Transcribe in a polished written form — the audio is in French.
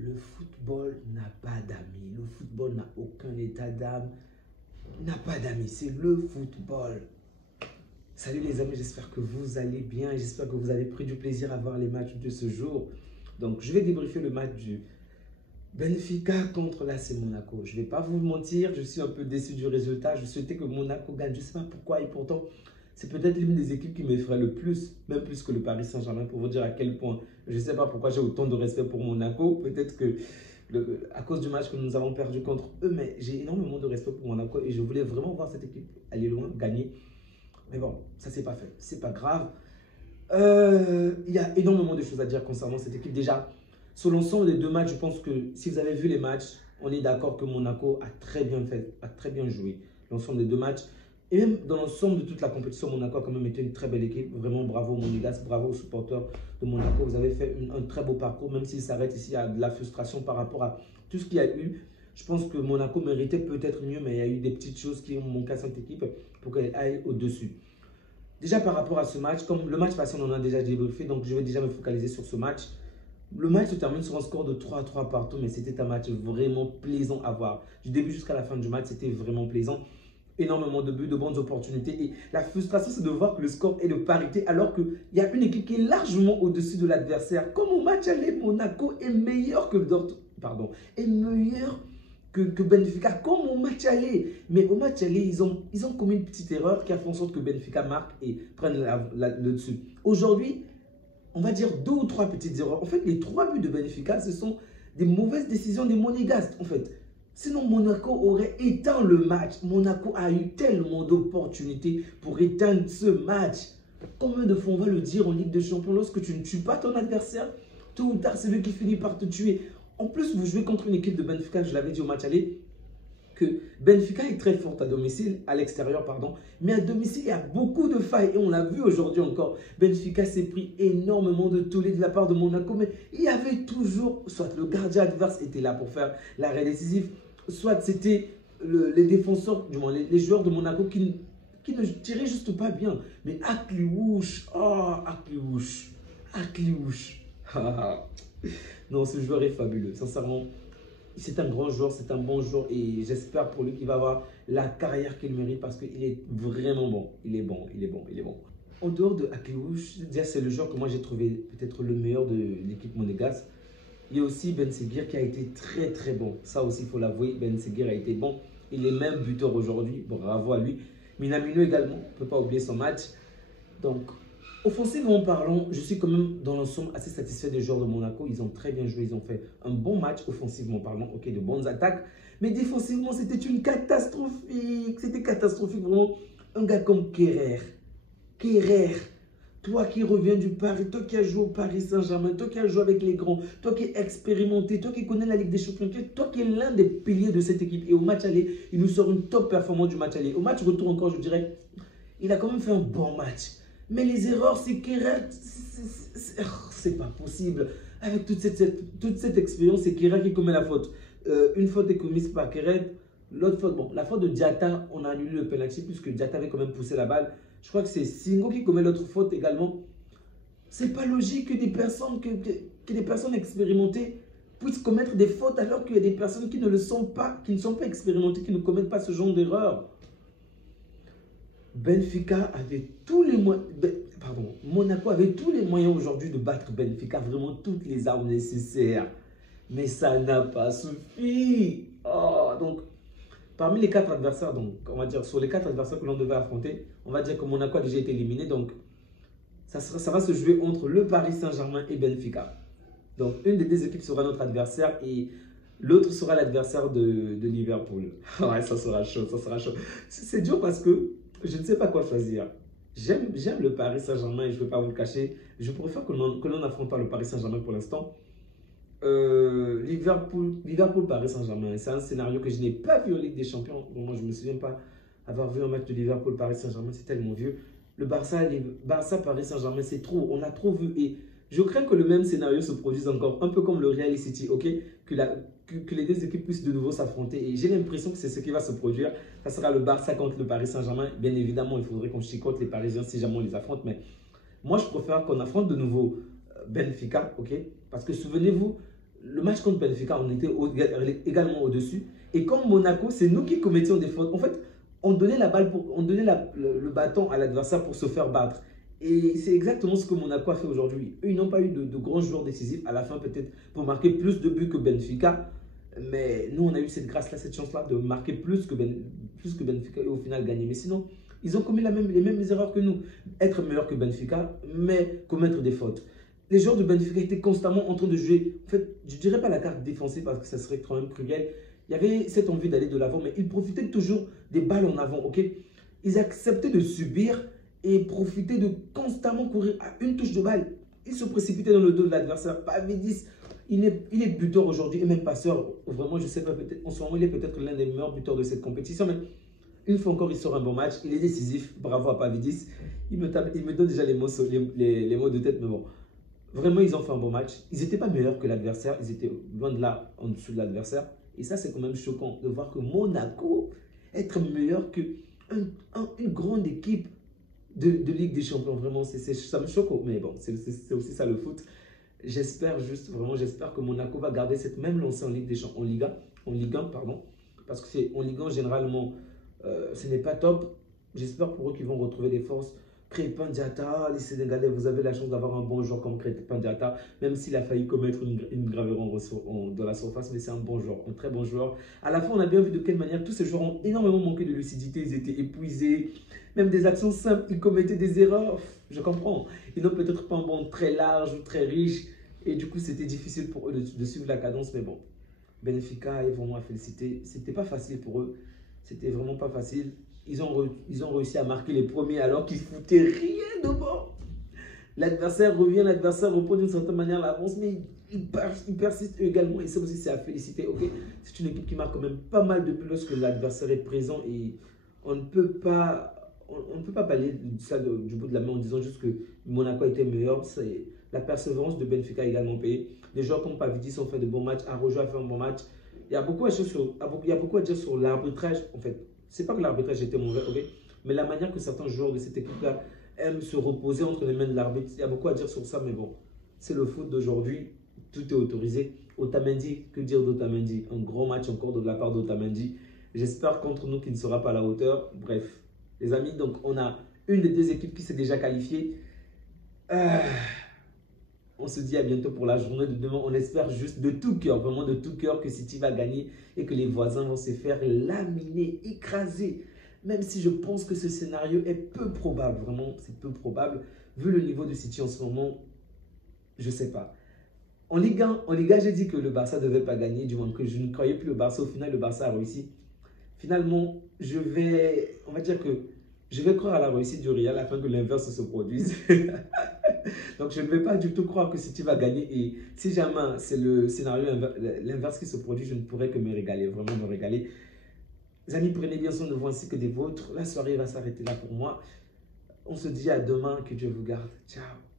Le football n'a pas d'amis. Le football n'a aucun état d'âme. N'a pas d'amis. C'est le football. Salut les amis, j'espère que vous allez bien. J'espère que vous avez pris du plaisir à voir les matchs de ce jour. Donc, je vais débriefer le match du Benfica contre l'AC Monaco. Je ne vais pas vous mentir, je suis un peu déçu du résultat. Je souhaitais que Monaco gagne. Je ne sais pas pourquoi. Et pourtant, c'est peut-être l'une des équipes qui m'effraie le plus, même plus que le Paris Saint-Germain, pour vous dire à quel point. Je ne sais pas pourquoi j'ai autant de respect pour Monaco. Peut-être que à cause du match que nous avons perdu contre eux, mais j'ai énormément de respect pour Monaco et je voulais vraiment voir cette équipe aller loin, gagner. Mais bon, ça c'est pas fait. C'est pas grave. Il y a énormément de choses à dire concernant cette équipe. Déjà, sur l'ensemble des deux matchs, je pense que si vous avez vu les matchs, on est d'accord que Monaco a très bien fait, a très bien joué l'ensemble des deux matchs. Et même dans l'ensemble de toute la compétition, Monaco a quand même été une très belle équipe. Vraiment, bravo Monégas, bravo aux supporters de Monaco. Vous avez fait un très beau parcours, même s'il s'arrête ici à de la frustration par rapport à tout ce qu'il y a eu. Je pense que Monaco méritait peut-être mieux, mais il y a eu des petites choses qui ont manqué à cette équipe pour qu'elle aille au-dessus. Déjà par rapport à ce match, comme le match passé, on en a déjà débriefé, donc je vais déjà me focaliser sur ce match. Le match se termine sur un score de 3-3 partout, mais c'était un match vraiment plaisant à voir. Du début jusqu'à la fin du match, c'était vraiment plaisant. Énormément de buts, de bonnes opportunités. Et la frustration, c'est de voir que le score est de parité alors qu'il y a une équipe qui est largement au-dessus de l'adversaire. Comme au match aller, Monaco est meilleur que Dortmund. Pardon, est meilleur que Benfica, comme au match aller. Mais au match aller, ils ont commis une petite erreur qui a fait en sorte que Benfica marque et prenne le dessus. Aujourd'hui, on va dire 2 ou 3 petites erreurs. En fait, les 3 buts de Benfica, ce sont des mauvaises décisions des Monégasques, en fait. Sinon, Monaco aurait éteint le match. Monaco a eu tellement d'opportunités pour éteindre ce match. Combien de fois on va le dire en Ligue des Champions, lorsque tu ne tues pas ton adversaire, tôt ou tard, c'est lui qui finit par te tuer. En plus, vous jouez contre une équipe de Benfica, je l'avais dit au match aller, que Benfica est très forte à domicile, à l'extérieur, pardon, mais à domicile, il y a beaucoup de failles. Et on l'a vu aujourd'hui encore. Benfica s'est pris énormément de tollés de la part de Monaco, mais il y avait toujours, soit le gardien adverse était là pour faire l'arrêt décisif, soit c'était les défenseurs, du moins les joueurs de Monaco qui ne tiraient juste pas bien. Mais Akliouche, Akliouche. Non, ce joueur est fabuleux, sincèrement. C'est un grand joueur, c'est un bon joueur et j'espère pour lui qu'il va avoir la carrière qu'il mérite parce qu'il est vraiment bon. Il est bon, il est bon, il est bon. En dehors de Akliouche, c'est le joueur que moi j'ai trouvé peut-être le meilleur de l'équipe monégasque. Il y a aussi Ben Seguir qui a été très très bon. Ça aussi, il faut l'avouer, Ben Seguir a été bon. Il est même buteur aujourd'hui, bravo à lui. Minamino également, on ne peut pas oublier son match. Donc, offensivement parlant, je suis quand même dans l'ensemble assez satisfait des joueurs de Monaco. Ils ont très bien joué, ils ont fait un bon match offensivement parlant, ok, de bonnes attaques. Mais défensivement, c'était une catastrophique. C'était catastrophique, vraiment. Un gars comme Kerrer, toi qui reviens du Paris, toi qui as joué au Paris Saint-Germain, toi qui as joué avec les grands, toi qui es expérimenté, toi qui connais la Ligue des Champions, toi qui es l'un des piliers de cette équipe. Et au match aller, il nous sort une top performance du match aller. Au match retour encore, je dirais, il a quand même fait un bon match. Mais les erreurs, c'est Kerrer, c'est pas possible. Avec toute cette expérience, c'est Kerrer qui commet la faute. Une faute est commise par Kerrer. L'autre faute, bon, la faute de Diatta, on a annulé le penalty puisque Diatta avait quand même poussé la balle. Je crois que c'est Singo qui commet l'autre faute également. C'est pas logique que des personnes expérimentées puissent commettre des fautes alors qu'il y a des personnes qui ne le sont pas, qui ne sont pas expérimentées, qui ne commettent pas ce genre d'erreur. Benfica avait tous les moyens, Monaco avait tous les moyens aujourd'hui de battre Benfica, vraiment toutes les armes nécessaires. Mais ça n'a pas suffi. Oh, donc, parmi les 4 adversaires, donc, on va dire, sur les 4 adversaires que l'on devait affronter, on va dire que Monaco a déjà été éliminé. Donc, ça va se jouer entre le Paris Saint-Germain et Benfica. Donc, une des 2 équipes sera notre adversaire et l'autre sera l'adversaire de Liverpool. Ouais, ça sera chaud, ça sera chaud. C'est dur parce que je ne sais pas quoi choisir. J'aime le Paris Saint-Germain et je ne vais pas vous le cacher. Je préfère que l'on n'affronte pas le Paris Saint-Germain pour l'instant. Liverpool-Paris Saint-Germain, c'est un scénario que je n'ai pas vu en Ligue des Champions. Moi, je ne me souviens pas avoir vu un match de Liverpool-Paris Saint-Germain, c'est tellement vieux. Le Barça-Paris Saint-Germain, c'est trop, on a trop vu. Et je crains que le même scénario se produise encore, un peu comme le Real City, ok? Que les 2 équipes puissent de nouveau s'affronter. Et j'ai l'impression que c'est ce qui va se produire. Ça sera le Barça contre le Paris Saint-Germain. Bien évidemment, il faudrait qu'on chicote les Parisiens si jamais on les affronte. Mais moi, je préfère qu'on affronte de nouveau Benfica, ok? Parce que souvenez-vous, le match contre Benfica, on était également au-dessus. Et comme Monaco, c'est nous qui commettions des fautes. En fait, on donnait la balle on donnait le bâton à l'adversaire pour se faire battre. Et c'est exactement ce que Monaco a fait aujourd'hui. Eux, ils n'ont pas eu de grands joueurs décisifs à la fin, peut-être pour marquer plus de buts que Benfica. Mais nous, on a eu cette grâce-là, cette chance-là de marquer plus que Benfica et au final gagner. Mais sinon, ils ont commis les mêmes erreurs que nous. Être meilleur que Benfica, mais commettre des fautes. Les joueurs de Benfica étaient constamment en train de jouer. En fait, je ne dirais pas la carte défensive parce que ça serait quand même cruel. Il y avait cette envie d'aller de l'avant, mais ils profitaient toujours des balles en avant. Ok, ils acceptaient de subir et profitaient de constamment courir à une touche de balle. Ils se précipitaient dans le dos de l'adversaire. Pavlidis, il est buteur aujourd'hui et même passeur. Vraiment, je ne sais pas, peut-être en ce moment, il est peut-être l'un des meilleurs buteurs de cette compétition. Mais une fois encore, il sort un bon match. Il est décisif. Bravo à Pavlidis. Il me donne déjà les mots de tête, mais bon. Vraiment, ils ont fait un bon match. Ils n'étaient pas meilleurs que l'adversaire. Ils étaient loin de là, en dessous de l'adversaire. Et ça, c'est quand même choquant de voir que Monaco être meilleur qu'une grande équipe de Ligue des Champions. Vraiment, ça me choque. Mais bon, c'est aussi ça le foot. J'espère que Monaco va garder cette même lancée en Ligue des Champions, en Ligue 1, pardon. Parce que c'est en Ligue 1, généralement, ce n'est pas top. J'espère pour eux qu'ils vont retrouver des forces. Crépin Diatta, les Sénégalais, vous avez la chance d'avoir un bon joueur comme Crépin Diatta, même s'il a failli commettre une gaveure dans la surface, mais c'est un bon joueur, un très bon joueur. À la fin, on a bien vu de quelle manière tous ces joueurs ont énormément manqué de lucidité, ils étaient épuisés, même des actions simples, ils commettaient des erreurs, je comprends. Ils n'ont peut-être pas un banc très large ou très riche, et du coup, c'était difficile pour eux de suivre la cadence, mais bon. Benfica est vraiment à féliciter. C'était pas facile pour eux, c'était vraiment pas facile. Ils ont réussi à marquer les premiers alors qu'ils ne foutaient rien de bon. L'adversaire revient, l'adversaire reprend d'une certaine manière l'avance, mais ils persistent également. Et ça aussi, c'est à féliciter. Okay, c'est une équipe qui marque quand même pas mal de buts lorsque l'adversaire est présent. Et on ne peut pas balayer ça du bout de la main en disant juste que Monaco était meilleur. La persévérance de Benfica a également payé. Les joueurs comme Pavlidis ont fait de bons matchs. Araujo a fait un bon match. Il y a beaucoup à dire sur l'arbitrage, en fait. C'est pas que l'arbitrage était mauvais, ok, mais la manière que certains joueurs de cette équipe-là aiment se reposer entre les mains de l'arbitre, il y a beaucoup à dire sur ça, mais bon, c'est le foot d'aujourd'hui, tout est autorisé. Otamendi, que dire d'Otamendi? Un grand match encore de la part d'Otamendi. J'espère contre nous qu'il ne sera pas à la hauteur. Bref, les amis, donc on a une des deux équipes qui s'est déjà qualifiée. On se dit à bientôt pour la journée de demain. On espère juste de tout cœur, vraiment de tout cœur, que City va gagner et que les voisins vont se faire laminer, écraser. Même si je pense que ce scénario est peu probable, vraiment, c'est peu probable. Vu le niveau de City en ce moment, je ne sais pas. En Ligue 1, j'ai dit que le Barça ne devait pas gagner, du moins que je ne croyais plus au Barça. Au final, le Barça a réussi. Finalement, on va dire que je vais croire à la réussite du Real afin que l'inverse se produise. Donc, je ne vais pas du tout croire que City va gagner. Et si jamais c'est le scénario l'inverse qui se produit, je ne pourrais que me régaler, vraiment me régaler. Les amis, prenez bien soin de vous ainsi que des vôtres. La soirée va s'arrêter là pour moi. On se dit à demain. Que Dieu vous garde. Ciao.